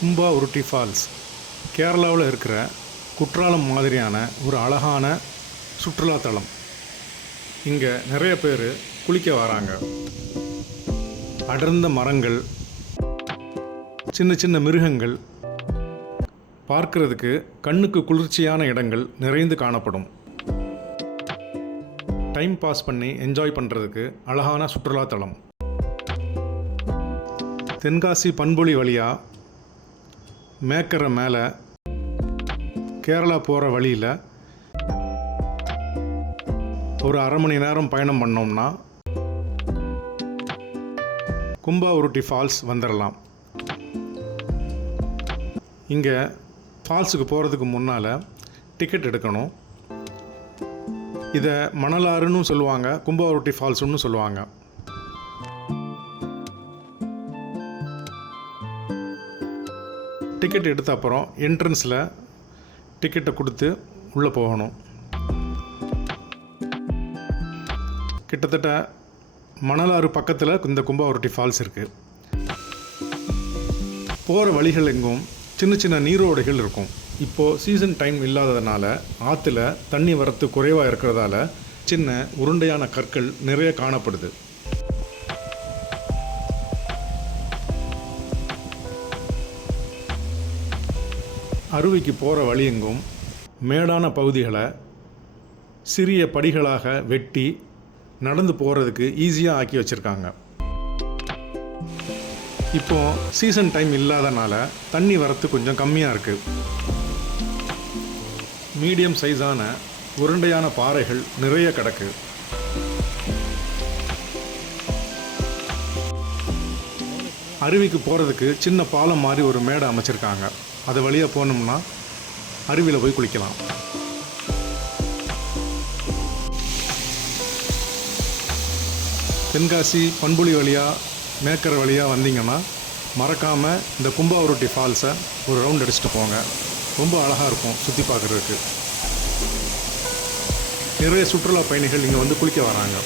கும்பா உருட்டி ஃபால்ஸ் கேரளாவில் இருக்கிற குற்றாலம் மாதிரியான ஒரு அழகான சுற்றுலாத்தலம். இங்கே நிறைய பேர் குளிக்க வராங்க. அடர்ந்த மரங்கள், சின்ன சின்ன மிருகங்கள், பார்க்கறதுக்கு கண்ணுக்கு குளிர்ச்சியான இடங்கள் நிறைந்து காணப்படும். டைம் பாஸ் பண்ணி என்ஜாய் பண்ணுறதுக்கு அழகான சுற்றுலாத்தலம். தென்காசி பண்பொழி வழியாக மேக்கரை மேலே கேரளா போகிற வழியில் ஒரு அரை மணி நேரம் பயணம் பண்ணோம்னா கும்பா உருட்டி ஃபால்ஸ் வந்துடலாம். இங்கே ஃபால்ஸுக்கு போகிறதுக்கு முன்னால் டிக்கெட் எடுக்கணும். இதை மணலாறுன்னு சொல்லுவாங்க, கும்பா உருட்டி ஃபால்ஸுன்னு சொல்லுவாங்க. டிக்கெட் எடுத்த அப்புறம் என்ட்ரன்ஸில் டிக்கெட்டை கொடுத்து உள்ளே போகணும். கிட்டத்தட்ட மணலாறு பக்கத்தில் இந்த கும்பா உருட்டி ஃபால்ஸ் இருக்குது. போகிற வழிகள் எங்கும் சின்ன சின்ன நீரோடைகள் இருக்கும். இப்போது சீசன் டைம் இல்லாததுனால ஆற்றுல தண்ணி வரத்து குறைவாக இருக்கிறதால சின்ன உருண்டையான கற்கள் நிறைய காணப்படுது. அருவிக்கு போகிற வழி எங்கும் மேடான பகுதிகளை சிறிய படிகளாக வெட்டி நடந்து போகிறதுக்கு ஈஸியாக ஆக்கி வச்சுருக்காங்க. இப்போது சீசன் டைம் இல்லாதனால தண்ணி வரத்து கொஞ்சம் கம்மியாக இருக்குது. மீடியம் சைஸான உருண்டையான பாறைகள் நிறைய கிடக்கு. அருவிக்கு போகிறதுக்கு சின்ன பாலம் மாதிரி ஒரு மேடை அமைச்சிருக்காங்க. அது வழியாக போனோம்னா அருவியில் போய் குளிக்கலாம். தென்காசி பண்பொழி வழியாக மேக்கரை வழியாக வந்தீங்கன்னா மறக்காமல் இந்த கும்பா உருட்டி ஃபால்ஸை ஒரு ரவுண்ட் அடிச்சுட்டு போங்க. ரொம்ப அழகாக இருக்கும் சுற்றி பார்க்குறதுக்கு. நிறைய சுற்றுலா பயணிகள் இங்கே வந்து குளிக்க வராங்க.